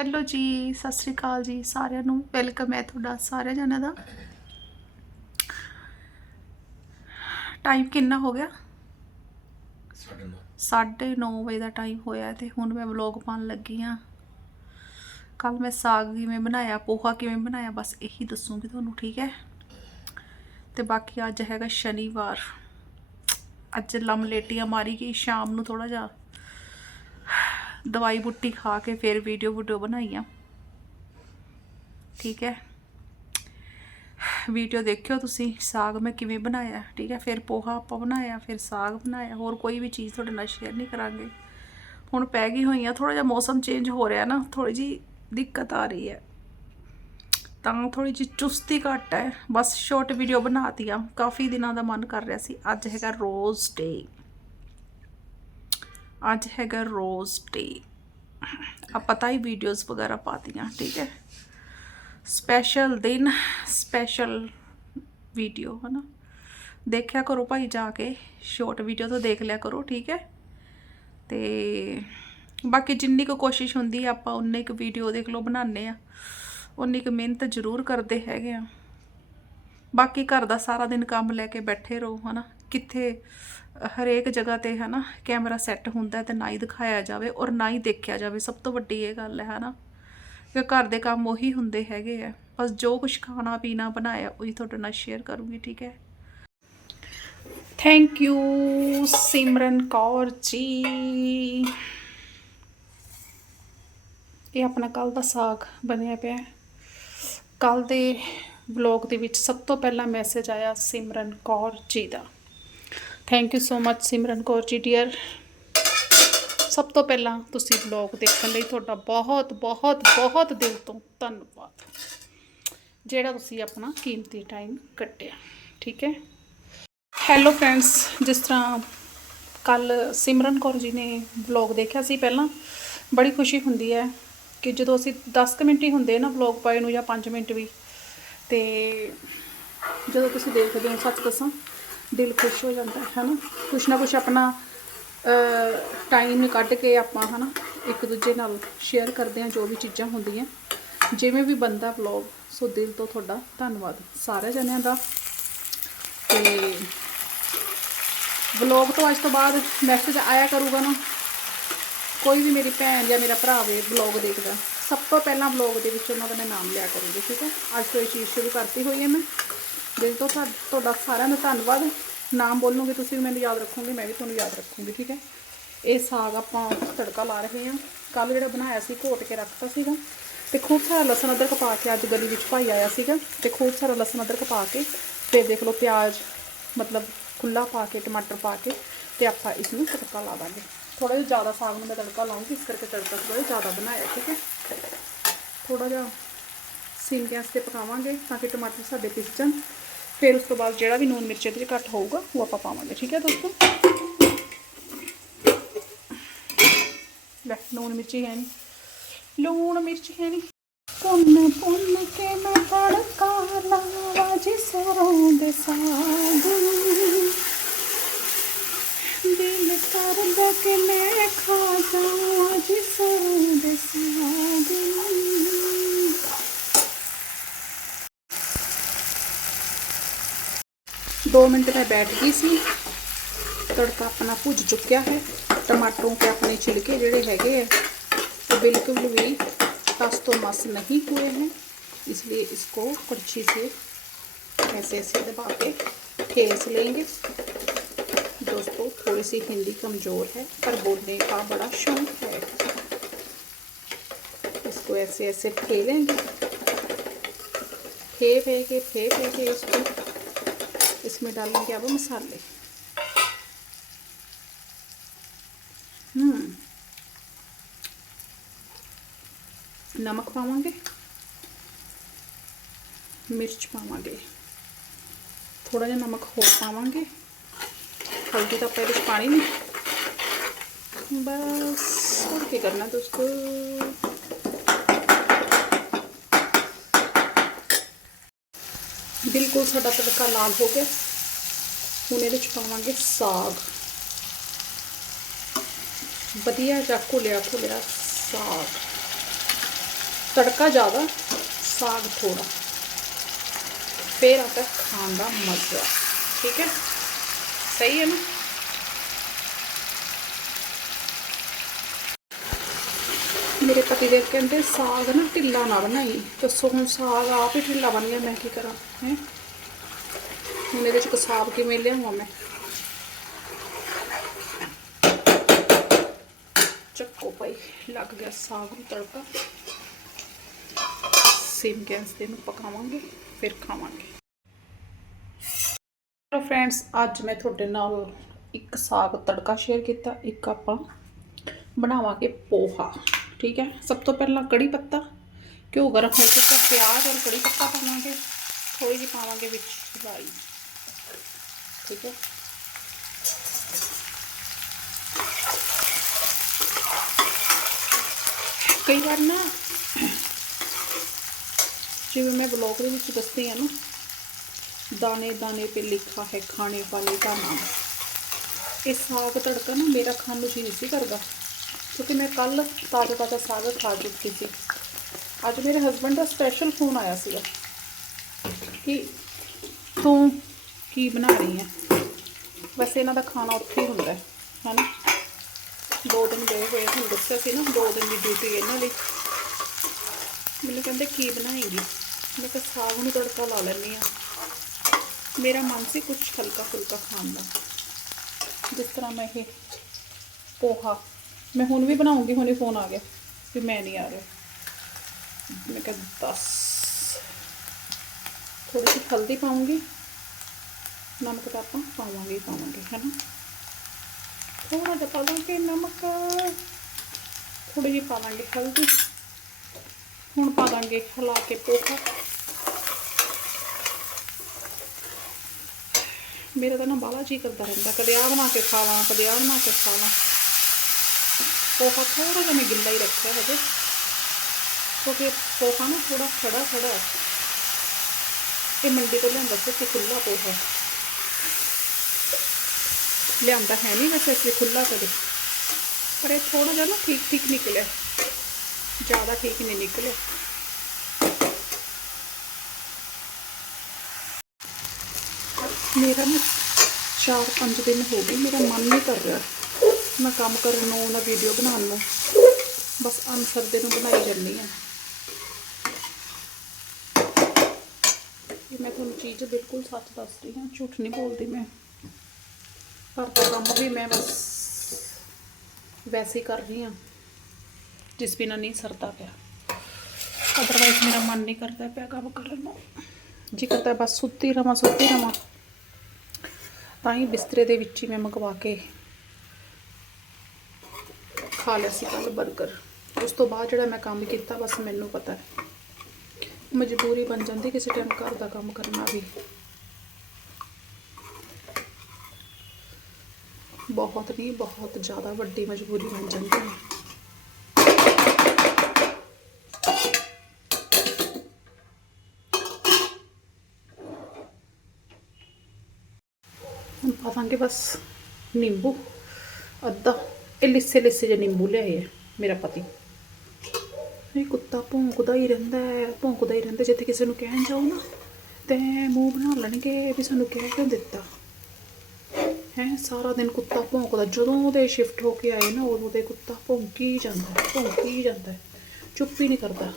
Hello ਜੀ ਸਤਿ ਸ੍ਰੀ ਅਕਾਲ ਜੀ ਸਾਰਿਆਂ ਨੂੰ। ਵੈਲਕਮ ਹੈ ਤੁਹਾਡਾ ਸਾਰੇ ਜਣਿਆਂ ਦਾ। ਟਾਈਮ ਕਿੰਨਾ ਹੋ ਗਿਆ? ਸਾਡੇ ਨਾਲ 9:30 ਵਜੇ ਦਾ ਟਾਈਮ ਹੋਇਆ ਤੇ ਹੁਣ ਮੈਂ ਵਲੌਗ ਪਾਉਣ ਲੱਗੀ ਆ ਕੱਲ ਮੈਂ ਸਾਗ ਕਿਵੇਂ ਬਣਾਇਆ ਪੋਹਾ ਕਿਵੇਂ ਬਣਾਇਆ ਬਸ ਇਹੀ ਦੱਸੂਗੀ ਤੁਹਾਨੂੰ ਠੀਕ ਹੈ? ਤੇ ਬਾਕੀ ਅੱਜ ਹੈਗਾ ਸ਼ਨੀਵਾਰ। ਅੱਜ ਲਮਲੇਟੀਆਂ ਮਾਰੀ ਗਈ ਸ਼ਾਮ ਨੂੰ ਥੋੜਾ ਜਿਹਾ ਦਵਾਈ ਬੁੱਟੀ ਖਾ ਕੇ ਫਿਰ ਵੀਡੀਓ ਵੀਡੀਓ ਬਣਾਈਆਂ। ਠੀਕ ਹੈ। ਵੀਡੀਓ ਦੇਖਿਓ ਤੁਸੀਂ, ਸਾਗ ਮੈਂ ਕਿਵੇਂ ਬਣਾਇਆ, ਠੀਕ ਹੈ। ਫਿਰ ਪੋਹਾ ਆਪਾਂ ਬਣਾਇਆ, ਫਿਰ ਸਾਗ ਬਣਾਇਆ, ਹੋਰ ਕੋਈ ਵੀ ਚੀਜ਼ ਤੁਹਾਡੇ ਨਾਲ ਸ਼ੇਅਰ ਨਹੀਂ ਕਰਾਂਗੇ। ਹੁਣ ਪੈ ਗਈ ਹੋਈਆਂ ਥੋੜਾ ਜਿਹਾ ਮੌਸਮ ਚੇਂਜ ਹੋ ਰਿਹਾ ਨਾ ਥੋੜੀ ਜੀ ਦਿੱਕਤ ਆ ਰਹੀ ਹੈ। ਤਾਂ ਥੋੜੀ ਜਿਹੀ ਚੁਸਤੀ ਘੱਟ ਹੈ। ਬਸ ਸ਼ਾਰਟ ਵੀਡੀਓ ਬਣਾਤੀ ਆ ਕਾਫੀ ਦਿਨਾਂ ਦਾ ਮਨ ਕਰ ਰਿਹਾ ਸੀ। ਅੱਜ ਹੈਗਾ ਰੋਜ਼ ਡੇ ਅੱਜ ਹੈਗਾ ਰੋਜ਼ ਡੇ। ਆ ਪਤਾ ਹੀ ਵੀਡੀਓਜ਼ ਵਗੈਰਾ ਪਾਤੀਆਂ ਠੀਕ ਹੈ? ਸਪੈਸ਼ਲ ਦਿਨ ਸਪੈਸ਼ਲ ਵੀਡੀਓ ਹਨਾ? ਦੇਖਿਆ ਕਰੋ ਭਾਈ ਜਾ ਕੇ ਸ਼ਾਰਟ ਵੀਡੀਓ ਤੋਂ ਦੇਖ ਲਿਆ ਕਰੋ, ਠੀਕ ਹੈ? ਤੇ ਬਾਕੀ ਜਿੰਨੀ ਕੁ ਕੋਸ਼ਿਸ਼ ਹੁੰਦੀ ਆ, ਆਪਾਂ ਉਨੀ ਕੁ ਵੀਡੀਓ ਦੇਖ ਲਓ, ਬਣਾਉਂਦੇ ਆ। ਉਨੀ ਕੁ ਮਿਹਨਤ ਜ਼ਰੂਰ ਕਰਦੇ ਹੈਗੇ ਆ। ਬਾਕੀ ਘਰ ਦਾ ਸਾਰਾ ਦਿਨ ਕੰਮ ਲੈ ਕੇ ਬੈਠੇ ਰਹੋ, ਹਨਾ? ਕਿੱਥੇ ਹਰੇਕ ਜਗ੍ਹਾ ਤੇ ਹਨਾ ਕੈਮਰਾ ਸੈੱਟ ਹੁੰਦਾ ਹੈ ਤੇ ਨਾ ਹੀ ਦਿਖਾਇਆ ਜਾਵੇ ਔਰ ਨਾ ਹੀ ਦੇਖਿਆ ਜਾਵੇ, ਸਭ ਤੋਂ ਵੱਡੀ ਇਹ ਗੱਲ ਹੈ ਹਨਾ ਕਿ ਘਰ ਦੇ ਕੰਮ ਉਹੀ ਹੁੰਦੇ ਹੈਗੇ ਆ। ਬਸ ਜੋ ਕੁਝ ਖਾਣਾ, ਪੀਣਾ, ਬਣਾਇਆ, ਉਹੀ ਤੁਹਾਡੇ ਨਾਲ ਸ਼ੇਅਰ ਕਰੂੰਗੀ, ਠੀਕ ਹੈ? ਥੈਂਕ ਯੂ ਸਿਮਰਨ ਕੌਰ ਜੀ। ਇਹ ਆਪਣਾ ਕੱਲ ਦਾ ਸਾਗ ਬਣਿਆ ਪਿਆ ਹੈ। ਕੱਲ ਦੇ ਵਲੌਗ ਦੇ ਵਿੱਚ ਸਭ ਤੋਂ ਪਹਿਲਾ ਮੈਸੇਜ ਆਇਆ ਸਿਮਰਨ ਕੌਰ ਜੀ ਦਾ। Thank you so much Simran Kaur ji dear ਸਭ ਤੋਂ ਪਹਿਲਾਂ ਤੁਸੀਂ ਵਲੌਗ ਦੇਖਣ ਲਈ ਤੁਹਾਡਾ ਬਹੁਤ ਬਹੁਤ ਬਹੁਤ ਦਿਲ ਤੋਂ ਧੰਨਵਾਦ। ਜਿਹੜਾ ਤੁਸੀਂ ਆਪਣਾ ਕੀਮਤੀ ਟਾਈਮ ਕੱਟਿਆ, ਠੀਕ ਹੈ? ਹੈਲੋ ਫਰੈਂਡਸ ਜਿਸ ਤਰ੍ਹਾਂ ਕੱਲ ਸਿਮਰਨ ਕੌਰ ਜੀ ਨੇ ਵਲੌਗ ਦੇਖਿਆ ਸੀ ਪਹਿਲਾਂ, ਬੜੀ ਖੁਸ਼ੀ ਹੁੰਦੀ ਹੈ ਕਿ ਜਦੋਂ ਅਸੀਂ 10 ਕੁ ਮਿੰਟ ਹੀ ਹੁੰਦੇ ਨਾ ਵਲੌਗ ਪਾਏ ਨੂੰ ਜਾਂ 5 ਮਿੰਟ ਵੀ, ਤੇ ਜਦੋਂ ਤੁਸੀਂ ਦੇਖਦੇ ਹੋ, ਸੱਚ ਦੱਸਾਂ ਦਿਲ ਖੁਸ਼ ਹੋ ਜਾਂਦਾ ਹੈ ਨਾ ਕੁਛ ਨਾ ਕੁਛ ਆਪਣਾ ਟਾਈਮ ਕੱਢ ਕੇ ਆਪਾਂ, ਹਨਾ, ਇੱਕ ਦੂਜੇ ਨਾਲ ਸ਼ੇਅਰ ਕਰਦੇ ਹਾਂ ਜੋ ਵੀ ਚੀਜ਼ਾਂ ਹੁੰਦੀਆਂ। ਜਿਵੇਂ ਵੀ ਬੰਦਾ ਵਲੌਗ ਸੋ ਦਿਲ ਤੋਂ ਤੁਹਾਡਾ ਧੰਨਵਾਦ। ਸਾਰੇ ਜਣਿਆਂ ਦਾ। ਤੇ ਵਲੌਗ ਤੋਂ ਅੱਜ ਤੋਂ ਬਾਅਦ ਮੈਸੇਜ ਆਇਆ ਕਰੂਗਾ ਨਾ, ਕੋਈ ਵੀ ਮੇਰੀ ਭੈਣ ਜਾਂ ਮੇਰਾ ਭਰਾ ਵੇ ਵਲੌਗ ਦੇਖਦਾ, ਸਭ ਤੋਂ ਪਹਿਲਾਂ ਵਲੌਗ ਦੇ ਵਿੱਚ ਉਹਨਾਂ ਦਾ ਮੈਂ ਨਾਮ ਲਿਆ ਕਰੂੰਗੀ, ਠੀਕ ਹੈ? ਅੱਜ ਤੋਂ ਇਹ ਚੀਜ਼ ਸ਼ੁਰੂ ਕਰਤੀ ਹੋਈ ਹੈ ਮੈਂ। ਦਿਲ ਤੋਂ ਤੁਹਾਡਾ ਸਾਰਿਆਂ ਦਾ ਧੰਨਵਾਦ। ਨਾਮ ਬੋਲੋਗੇ ਤੁਸੀਂ ਵੀ ਮੈਨੂੰ ਯਾਦ ਰੱਖੋਗੇ, ਮੈਂ ਵੀ ਤੁਹਾਨੂੰ ਯਾਦ ਰੱਖੂੰਗੀ, ਠੀਕ ਹੈ? ਇਹ ਸਾਗ ਆਪਾਂ ਤੜਕਾ ਲਾ ਰਹੇ ਹਾਂ। ਕੱਲ ਜਿਹੜਾ ਬਣਾਇਆ ਸੀ, ਘੋਟ ਕੇ ਰੱਖਤਾ ਸੀਗਾ। ਤੇ ਖੂਬ ਸਾਰਾ ਲਸਣ ਅਦਰਕ ਪਾ ਕੇ ਅੱਜ ਗਲੀ ਵਿੱਚ ਭਾਈ ਆਇਆ ਸੀਗਾ। ਤੇ ਖੂਬ ਸਾਰਾ ਲਸਣ ਅਦਰਕ ਪਾ ਕੇ ਫਿਰ ਦੇਖ ਲਓ ਪਿਆਜ਼, ਮਤਲਬ ਖੁੱਲਾ ਪਾ ਕੇ, ਟਮਾਟਰ ਪਾ ਕੇ ਤੇ ਆਪਾਂ ਇਸ ਨੂੰ ਤੜਕਾ ਲਾ ਦਾਂਗੇ। ਥੋੜਾ ਜਿਹਾ ਜ਼ਿਆਦਾ ਸਾਗ ਨੂੰ ਮੈਂ ਤੜਕਾ ਲਾਉਂਗੀ, ਇਸ ਕਰਕੇ ਤੜਕਾ ਥੋੜਾ ਜਿਹਾ ਜ਼ਿਆਦਾ ਬਣਾਇਆ, ਠੀਕ ਹੈ? ਥੋੜਾ ਜਿਹਾ ਸਿਮ ਗੈਸ ਤੇ ਪਕਾਵਾਂਗੇ ਤਾਂ ਕਿ ਟਮਾਟਰ ਸਾਡੇ ਪਿਸ ਜਾਣ। ਫਿਰ ਉਸ ਤੋਂ ਬਾਅਦ ਜਿਹੜਾ ਵੀ ਨੂਨ ਮਿਰਚ ਇਹਦੇ 'ਚ ਘੱਟ ਹੋਊਗਾ ਉਹ ਆਪਾਂ ਪਾਵਾਂਗੇ ਠੀਕ ਹੈ ਦੋਸਤੋ ਲੈ ਨੂਨ ਮਿਰਚ ਹੀ ਹੈ ਨਹੀਂ ਲੂਣ ਮਿਰਚ ਹੈ ਨਹੀਂ ਪੁੰਨ ਪੁੰਨ ਕੇ ਮੈਂ ਤੜਕਾ ਲਾਵਾ ਜੀ ਸਰੋਂ ਦੇ ਸਾਗ ਦਿਲ ਕਰਦਾ ਕਿ ਮੈਂ ਖਾ ਜਾਵਾਂ ਜੀ ਸਰੋਂ ਦੇ ਸਾਗ दो मिनट में बैठ गई सी तड़का अपना भुज चुक्या है। टमाटरों के अपने छिलके जड़े है, वो बिल्कुल भी तस तो मस नहीं हुए हैं। इसलिए इसको कड़छी से ऐसे ऐसे दबा के ठेस लेंगे। दोस्तों, थोड़ी सी हिंदी कमज़ोर है, पर बोलने का बड़ा शौक है। इसको ऐसे ऐसे ठेलेंगे। फे फे के फे फे के इसको। इसमें डालेंगे अब मसाले हम्म नमक पावांगे मिर्च पावांगे थोड़ा ਜਿਹਾ ਨਮਕ ਹੋਰ ਪਾਵਾਂਗੇ ਹਲਦੀ ਤਾਂ ਆਪਾਂ ਇਹਦੇ ਵਿੱਚ ਪਾਣੀ ਨਹੀਂ ਬਸ ਹੋਰ ਕੀ ਕਰਨਾ ਦੋਸਤੋ ਬਿਲਕੁਲ ਸਾਡਾ ਤੜਕਾ ਲਾਲ ਹੋ ਗਿਆ। ਹੁਣ ਇਹਦੇ ਚ ਪਾਵਾਂਗੇ ਸਾਗ। ਵਧੀਆ ਜਿਹਾ ਘੁਲਿਆ ਘੁਲਿਆ ਸਾਗ। ਤੜਕਾ ਜ਼ਿਆਦਾ, ਸਾਗ ਥੋੜਾ ਫੇਰ ਆਤਾ ਖਾਣ ਦਾ ਮਜ਼ਾ। ਠੀਕ ਹੈ? ਸਹੀ ਹੈ ਨਾ? ਮੇਰੇ ਪਤੀ ਦੇਵ ਕਹਿੰਦੇ, ਸਾਗ ਨਾ ਢਿੱਲਾ ਨਾ ਬਣਾਈ। ਦੱਸੋ ਹੁਣ ਸਾਗ ਆਪ ਹੀ ਢਿੱਲਾ ਬਣ ਗਿਆ, ਮੈਂ ਕੀ ਕਰਾਂ, ਹੈ? ਹੁਣ ਇਹਦੇ ਚ ਕਸਾਬ ਕਿਵੇਂ ਲਿਆਵਾਂ ਮੈਂ? ਚੱਕੋ ਭਾਈ, ਲੱਗ ਗਿਆ ਸਾਗ ਨੂੰ ਤੜਕਾ। ਸਿਮ ਗੈਸ ਤੇ ਨੂੰ ਪਕਾਵਾਂਗੇ, ਫਿਰ ਖਾਵਾਂਗੇ। ਚਲੋ ਫਰੈਂਡਸ ਅੱਜ ਮੈਂ ਤੁਹਾਡੇ ਨਾਲ ਇੱਕ ਸਾਗ ਤੜਕਾ ਸ਼ੇਅਰ ਕੀਤਾ, ਇੱਕ ਆਪਾਂ ਬਣਾਵਾਂਗੇ ਪੋਹਾ। ਠੀਕ ਹੈ ਸਭ ਤੋਂ ਪਹਿਲਾਂ ਕੜੀ ਪੱਤਾ ਘਿਓ ਗਰਮ ਹੋ ਚੁੱਕਾ ਪਿਆਜ਼ ਔਰ ਕੜੀ ਪੱਤਾ ਪਾਵਾਂਗੇ ਥੋੜੀ ਜਿਹੀ ਪਾਵਾਂਗੇ ਵਿੱਚ ਰਾਈ ਠੀਕ ਹੈ ਕਈ ਵਾਰ ਨਾ ਜਿਵੇਂ ਮੈਂ ਬਲੌਗ ਦੇ ਵਿੱਚ ਦੱਸਦੀ ਆ ਨਾ ਦਾਣੇ ਦਾਣੇ पे ਲਿਖਾ ਹੈ ਖਾਣੇ ਵਾਲੇ ਦਾ ਨਾਮ ਇਹ ਸਾਗ ਤੜਕਾ ਨਾ ਮੇਰਾ ਖਾਣ ਨੂੰ ਜੀ ਨਹੀਂ ਸੀ ਕਰਦਾ ਕਿਉਂਕਿ ਮੈਂ ਕੱਲ ਤਾਜ਼ਾ ਤਾਜ਼ਾ ਸਾਗ ਖਾ ਚੁੱਕੀ ਸੀ। ਅੱਜ ਮੇਰੇ ਹਸਬੰਡ ਦਾ ਸਪੈਸ਼ਲ ਫੋਨ ਆਇਆ ਸੀਗਾ ਕਿ ਤੂੰ ਕੀ ਬਣਾ ਰਹੀ ਹੈ? ਵੈਸੇ ਇਹਨਾਂ ਦਾ ਖਾਣਾ ਉੱਥੇ ਹੀ ਹੁੰਦਾ ਹੈ, ਹੈਨਾ? ਦੋ ਦਿਨ ਗਏ ਹੋਏ ਤੁਹਾਨੂੰ ਦੱਸਿਆ ਸੀ ਨਾ, ਦੋ ਦਿਨ ਦੀ ਡਿਊਟੀ ਇਹਨਾਂ ਦੀ ਮੈਨੂੰ ਕਹਿੰਦੇ, ਕੀ ਬਣਾਏਗੀ? ਮੈਂ ਕਿਹਾ, ਸਾਗ ਨੂੰ ਤੜਕਾ ਲਾ ਲੈਂਦੀ ਆ ਮੇਰਾ ਮਨ ਸੀ ਕੁਝ ਹਲਕਾ ਫੁਲਕਾ ਖਾਣ ਦਾ। ਜਿਸ ਤਰ੍ਹਾਂ ਮੈਂ ਇਹ ਪੋਹਾ ਮੈਂ ਹੁਣ ਵੀ ਬਣਾਉਂਗੀ, ਹੁਣੇ ਫੋਨ ਆ ਗਿਆ ਕਿ ਮੈਂ ਨਹੀਂ ਆ ਰਿਹਾ। ਮੈਂ ਕਿਹਾ ਬਸ ਥੋੜੀ ਜਿਹੀ ਹਲਦੀ ਪਾਉਂਗੀ, ਨਮਕ ਤਾਂ ਆਪਾਂ ਪਾਵਾਂਗੇ ਪਾਵਾਂਗੇ, ਹੈ ਨਾ? ਥੋੜਾ ਜਿਹਾ ਪਾ ਦਾਂਗੇ ਨਮਕ। ਥੋੜੀ ਜਿਹੀ ਪਾ ਦਾਂਗੇ ਹਲਦੀ। ਹੁਣ ਪਾ ਦਾਂਗੇ ਹਿਲਾ ਕੇ ਪੋਹਾ ਮੇਰਾ ਤਾਂ ਨਾ ਬਾਲਾ ਜੀ ਕਰਦਾ ਰਹਿੰਦਾ, ਕਦੇ ਆ ਬਣਾ ਕੇ ਖਾ ਲਾਂ, ਕਦੇ ਆ ਬਣਾ ਕੇ ਖਾ ਲਾਂ। ਪੋਹਾ ਥੋੜਾ ਜਿਹਾ ਮੈਂ ਗਿੱਲਾ ਹੀ ਰੱਖਿਆ ਹਜੇ ਕਿਉਂਕਿ ਪੋਹਾ ਨਾ ਥੋੜਾ ਖੜਾ ਖੜਾ ਹੈ ਇਹ ਮੰਡੀ ਤੋਂ ਲਿਆਂਦਾ ਸੀ ਕਿ ਖੁੱਲਾ ਪੋਹਾ ਲਿਆਂਦਾ ਹੈ ਨਹੀਂ ਵੈਸੇ ਅਸੀਂ ਖੁੱਲਾ ਕਦੇ ਪਰ ਇਹ ਥੋੜਾ ਜਿਹਾ ਨਾ ਠੀਕ ਠੀਕ ਨਿਕਲਿਆ ਜ਼ਿਆਦਾ ਠੀਕ ਨਹੀਂ ਨਿਕਲਿਆ ਮੇਰਾ ਨਾ ਚਾਰ ਪੰਜ ਦਿਨ ਹੋ ਗਏ ਮੇਰਾ ਮਨ ਨਹੀਂ ਕਰ ਰਿਹਾ ਨਾ ਕੰਮ ਕਰਨ ਨੂੰ, ਨਾ ਵੀਡੀਓ ਬਣਾਉਣ ਨੂੰ, ਬਸ ਅਨਸਰ ਦੇ ਨੂੰ ਬਣਾਈ ਜਾਂਦੀ ਆ ਮੈਂ ਤੁਹਾਨੂੰ ਚੀਜ਼ ਬਿਲਕੁਲ ਸੱਚ ਦੱਸ ਰਹੀ ਹਾਂ, ਝੂਠ ਨਹੀਂ ਬੋਲਦੀ ਮੈਂ। ਘਰ ਦਾ ਕੰਮ ਵੀ ਮੈਂ ਬਸ ਵੈਸੇ ਹੀ ਕਰ ਰਹੀ ਹਾਂ, ਜਿਸ ਬਿਨਾਂ ਨਹੀਂ ਸਰਦਾ ਪਿਆ। ਅਦਰਵਾਈਜ਼ ਮੇਰਾ ਮਨ ਨਹੀਂ ਕਰਦਾ ਪਿਆ ਕੰਮ ਕਰਨ ਨੂੰ। ਜੀ ਕਰਦਾ ਬਸ ਸੁੱਤੀ ਰਵਾਂ ਸੁੱਤੀ ਰਵਾਂ, ਤਾਂ ਹੀ ਬਿਸਤਰੇ ਦੇ ਵਿੱਚ ਹੀ ਮੈਂ ਮੰਗਵਾ ਕੇ ਖਾ ਲਿਆ ਸੀ ਕੱਲ 버ਗਰ ਉਸ ਤੋਂ ਬਾਅਦ ਜਿਹੜਾ ਮੈਂ ਕੰਮ ਕੀਤਾ, ਬਸ ਮੈਨੂੰ ਪਤਾ ਹੈ। ਮਜਬੂਰੀ ਬਣ ਜਾਂਦੀ ਕਿਸੇ ਟਾਈਮ ਘਰ ਦਾ ਕੰਮ ਕਰਨਾ ਵੀ। ਬਹੁਤ ਨਹੀਂ, ਬਹੁਤ ਜ਼ਿਆਦਾ ਵੱਡੀ ਮਜਬੂਰੀ ਬਣ ਜਾਂਦੀ ਹੈ। ਹੁਣ ਪਾਵਾਂਗੇ ਬਸ ਨਿੰਬੂ, ਅੱਧਾ। ਇਹ ਲਿੱਸੇ ਲਿੱਸੇ ਜਿਹੇ ਨਿੰਬੂ ਲਿਆਏ ਆ ਮੇਰਾ ਪਤੀ। ਇਹ ਕੁੱਤਾ ਭੌਂਕਦਾ ਹੀ ਰਹਿੰਦਾ ਹੈ ਭੌਂਕਦਾ ਹੀ ਰਹਿੰਦਾ ਜਿੱਥੇ ਕਿਸੇ ਨੂੰ ਕਹਿਣ ਜਾਓ ਨਾ ਤੇ ਮੂੰਹ ਬਣਾ ਲੈਣਗੇ ਵੀ ਸਾਨੂੰ ਕਹਿ ਕਿਉਂ ਦਿੱਤਾ। ਹੈ ਸਾਰਾ ਦਿਨ ਕੁੱਤਾ ਭੌਂਕਦਾ ਜਦੋਂ ਉਹਦੇ ਸ਼ਿਫਟ ਹੋ ਕੇ ਆਏ ਨਾ ਉਦੋਂ ਦੇ ਕੁੱਤਾ ਭੌਂਕੀ ਜਾਂਦਾ ਹੈ, ਭੌਂਕੀ ਜਾਂਦਾ ਚੁੱਪ ਹੀ ਨਹੀਂ ਕਰਦਾ।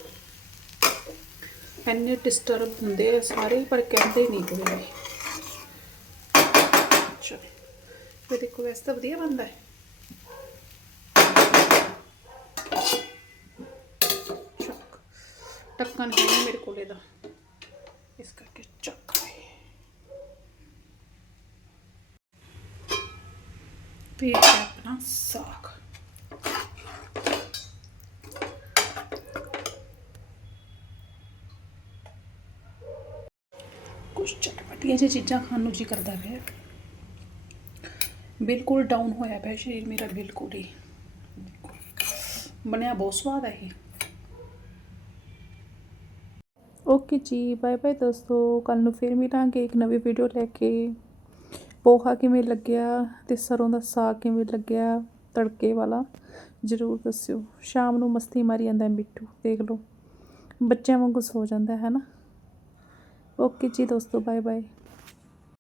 ਐਨੇ ਡਿਸਟਰਬ ਹੁੰਦੇ ਆ ਸਾਰੇ ਪਰ ਕਹਿੰਦੇ ਨਹੀਂ ਕੋਈ ਵੀ। ਇਹ ਦੇਖੋ ਵੈਸੇ ਤਾਂ ਵਧੀਆ ਬਣਦਾ ਹੈ। ਢੱਕਣ ਹੈ ਨਹੀਂ ਮੇਰੇ ਕੋਲ ਇਹਦਾ ਇਸ ਕਰਕੇ ਚੱਕ ਹੈ ਤੇ ਆਪਣਾ ਸਾਗ। ਕੁਛ ਚਟਪਟੀਆਂ ਜਿਹੀ ਚੀਜ਼ਾਂ ਖਾਣ ਨੂੰ ਜੀ ਕਰਦਾ ਪਿਆ ਬਿਲਕੁਲ ਡਾਊਨ ਹੋਇਆ ਪਿਆ ਸਰੀਰ ਮੇਰਾ, ਬਿਲਕੁਲ ਹੀ। ਬਣਿਆ ਬਹੁਤ ਸਵਾਦ ਹੈ ਇਹ। ਓਕੇ ਜੀ, ਬਾਏ ਬਾਏ ਦੋਸਤੋ। ਕੱਲ ਨੂੰ ਫਿਰ ਮਿਲਾਂਗੇ ਇੱਕ ਨਵੀਂ ਵੀਡੀਓ ਲੈ ਕੇ। ਪੋਹਾ ਕਿਵੇਂ ਲੱਗਿਆ ਤੇ ਸਰੋਂ ਦਾ ਸਾਗ ਕਿਵੇਂ ਲੱਗਿਆ, ਤੜਕੇ ਵਾਲਾ ਜ਼ਰੂਰ ਦੱਸਿਓ। ਸ਼ਾਮ ਨੂੰ ਮਸਤੀ ਮਾਰੀ ਜਾਂਦਾ ਮਿੱਠੂ, ਦੇਖ ਲਓ। ਬੱਚਿਆਂ ਵਾਂਗੂ ਸੋ ਜਾਂਦਾ, ਹੈ ਨਾ? ਓਕੇ ਜੀ ਦੋਸਤੋ, ਬਾਏ ਬਾਏ।